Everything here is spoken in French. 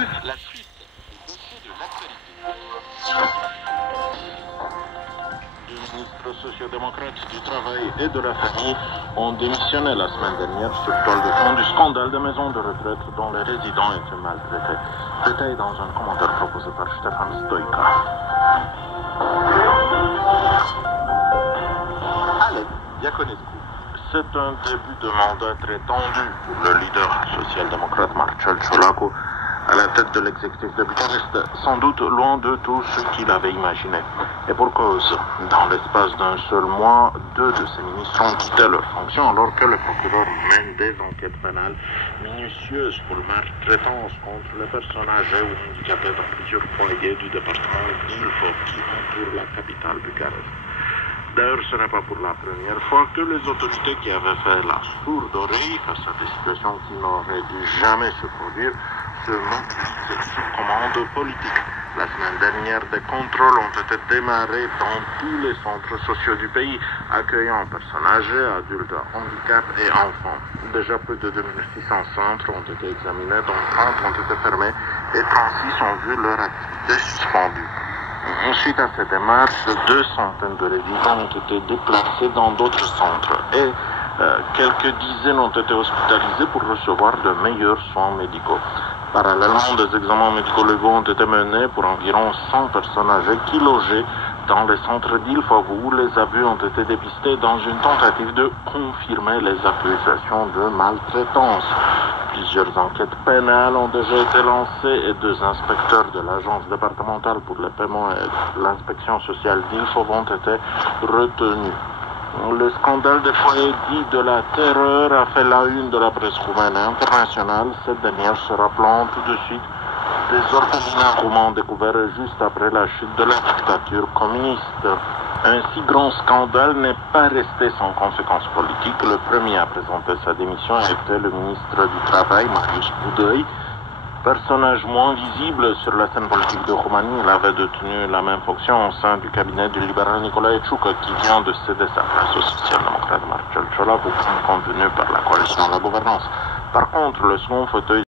plus la suite du dossier de l'actualité. Deux ministres sociodémocrates du Travail et de la Famille ont démissionné la semaine dernière sur toile de fond du scandale des maisons de retraite dont les résidents étaient maltraités. Détail dans un commentaire proposé par Stéphane Stoïka. Allez, Diaconescu. C'est un début de mandat très tendu pour le leader social-démocrate Marcel Ciolacu à la tête de l'exécutif de Bucarest, sans doute loin de tout ce qu'il avait imaginé. Et pour cause, dans l'espace d'un seul mois, 2 de ses ministres ont quitté leur fonction alors que le procureur mène des enquêtes pénales minutieuses pour maltraitance contre les personnes âgées ou handicapées dans plusieurs foyers du département d'Ilfov qui entoure la capitale Bucarest. D'ailleurs, ce n'est pas pour la première fois que les autorités qui avaient fait la sourde oreille face à des situations qui n'auraient dû jamais se produire se mobilisent sous commande politique. La semaine dernière, des contrôles ont été démarrés dans tous les centres sociaux du pays, accueillant personnes âgées, adultes, handicap et enfants. Déjà plus de 2600 centres ont été examinés, dont 30 ont été fermés et 36 ont vu leur activité suspendue. Suite à cette démarche, 200 de résidents ont été déplacés dans d'autres centres et quelques dizaines ont été hospitalisés pour recevoir de meilleurs soins médicaux. Parallèlement, des examens médico-légaux ont été menés pour environ 100 personnes âgées qui logeaient dans les centres d'Ilfov où les abus ont été dépistés dans une tentative de confirmer les accusations de maltraitance. Plusieurs enquêtes pénales ont déjà été lancées et 2 inspecteurs de l'agence départementale pour les paiements et l'inspection sociale d'Ilfov ont été retenus. Le scandale des foyers dits de la terreur a fait la une de la presse roumaine et internationale, cette dernière se rappelant tout de suite des orphelinats roumains découverts juste après la chute de la dictature communiste. Un si grand scandale n'est pas resté sans conséquences politiques. Le premier à présenter sa démission a été le ministre du Travail, Marius Budăi. Personnage moins visible sur la scène politique de Roumanie, il avait détenu la même fonction au sein du cabinet du libéral Nicolae Ciucă, qui vient de céder sa place au social-démocrate Marcel Ciolacu, convenu par la coalition de la gouvernance. Par contre, le second fauteuil